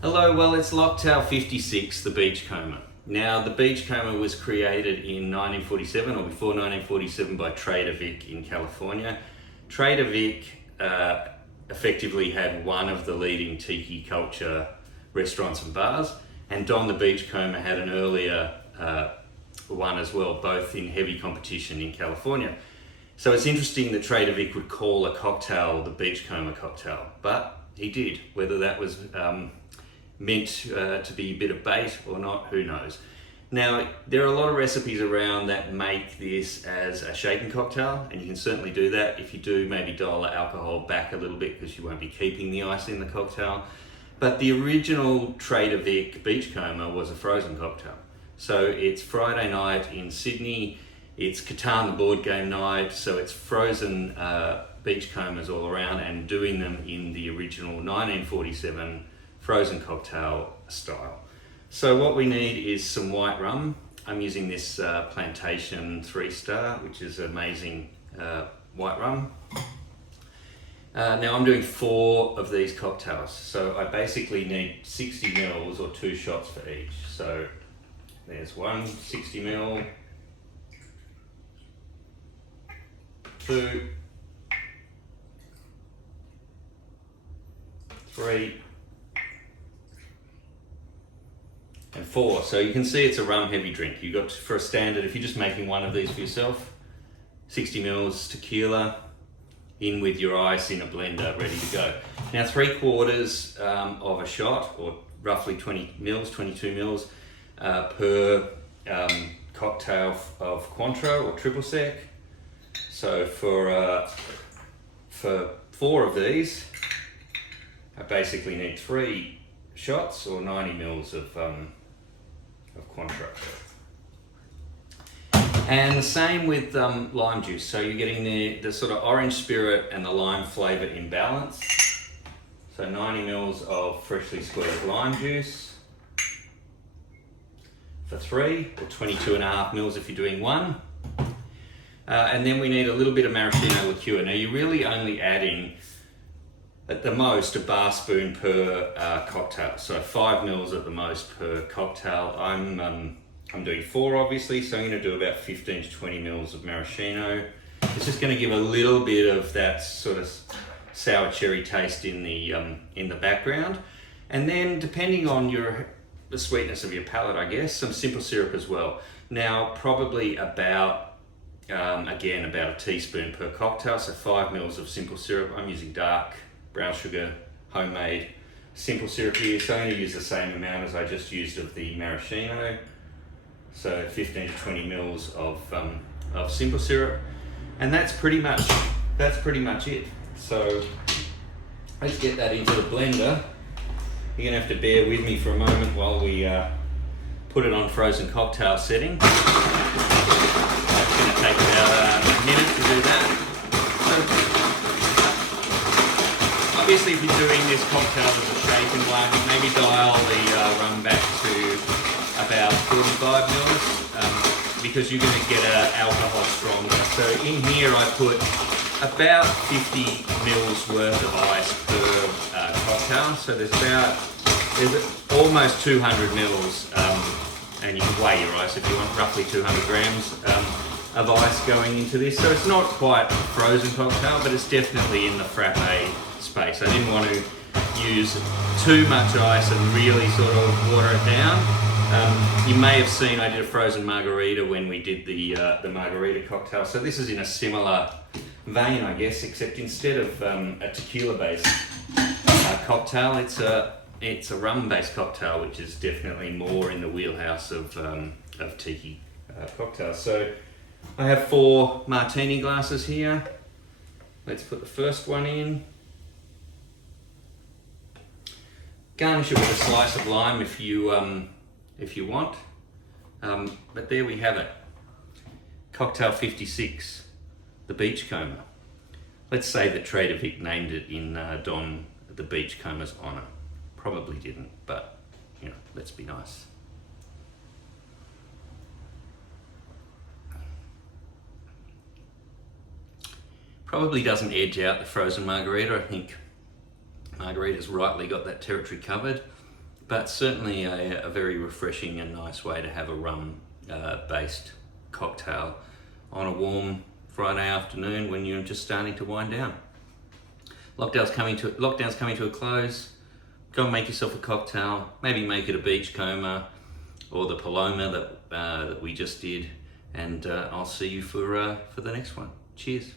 Hello, well it's Locktail 56, the Beachcomber. Now the Beachcomber was created in 1947 or before 1947 by Trader Vic in California. Trader Vic effectively had one of the leading tiki culture restaurants and bars, and Don the Beachcomber had an earlier one as well, both in heavy competition in California. So it's interesting that Trader Vic would call a cocktail the Beachcomber cocktail, but he did. Whether that was meant to be a bit of bait or not, who knows. Now, there are a lot of recipes around that make this as a shaken cocktail, and you can certainly do that. If you do, maybe dial the alcohol back a little bit because you won't be keeping the ice in the cocktail. But the original Trader Vic Beachcomber was a frozen cocktail. So it's Friday night in Sydney, it's Catan the board game night, so it's frozen beachcombers all around and doing them in the original 1947 frozen cocktail style. So what we need is some white rum. I'm using this Plantation 3-star, which is amazing white rum. Now I'm doing 4 of these cocktails, so I basically need 60 mils or 2 shots for each. So there's 1 60 ml, 2, 3, and 4. So you can see it's a rum heavy drink. You got, for a standard, if you're just making one of these for yourself, 60 mils tequila in with your ice in a blender, ready to go. Now 3/4 of a shot, or roughly 20 mils, 22 mils per cocktail of Cointreau or triple sec. So for 4 of these, I basically need 3 shots or 90 mils of Cointreau. And the same with lime juice. So you're getting the sort of orange spirit and the lime flavour in balance. So 90 mils of freshly squeezed lime juice for 3, or 22.5 mils if you're doing 1. And then we need a little bit of maraschino liqueur. Now you're really only adding at the most a bar spoon per cocktail, so 5 mils at the most per cocktail. I'm doing 4 obviously, so I'm going to do about 15 to 20 mils of maraschino. It's just going to give a little bit of that sort of sour cherry taste in the background, and then depending on the sweetness of your palate, I guess, some simple syrup as well. Now probably about again about a teaspoon per cocktail, so 5 mils of simple syrup. I'm using dark brown sugar, homemade simple syrup here, so I'm going to use the same amount as I just used of the maraschino. So 15 to 20 mils of simple syrup, and that's pretty much it. So let's get that into the blender. You're gonna have to bear with me for a moment while we put it on frozen cocktail setting. It's gonna take about a minute to do that. Obviously, if you're doing this cocktail as a shaken one, maybe dial the rum back to about 45 mils because you're going to get alcohol stronger. So in here I put about 50 mils worth of ice per cocktail. So there's almost 200 mils, and you can weigh your ice if you want, roughly 200 grams of ice going into this. So it's not quite a frozen cocktail, but it's definitely in the frappé space. I didn't want to use too much ice and really sort of water it down. You may have seen I did a frozen margarita when we did the margarita cocktail. So this is in a similar vein, I guess, except instead of a tequila-based cocktail, it's a rum-based cocktail, which is definitely more in the wheelhouse of tiki cocktails. So I have 4 martini glasses here. Let's put the first one in. Garnish it with a slice of lime if you want. But there we have it. Cocktail 56, the Beachcomber. Let's say that Trader Vic named it in Don the Beachcomber's honour. Probably didn't, but you know, let's be nice. Probably doesn't edge out the frozen margarita. I think Margarita's rightly got that territory covered. but certainly a very refreshing and nice way to have a rum based cocktail on a warm Friday afternoon when you're just starting to wind down. Lockdown's coming to a close. Go and make yourself a cocktail. Maybe make it a Beachcomber or the Paloma that we just did. And I'll see you for the next one. Cheers.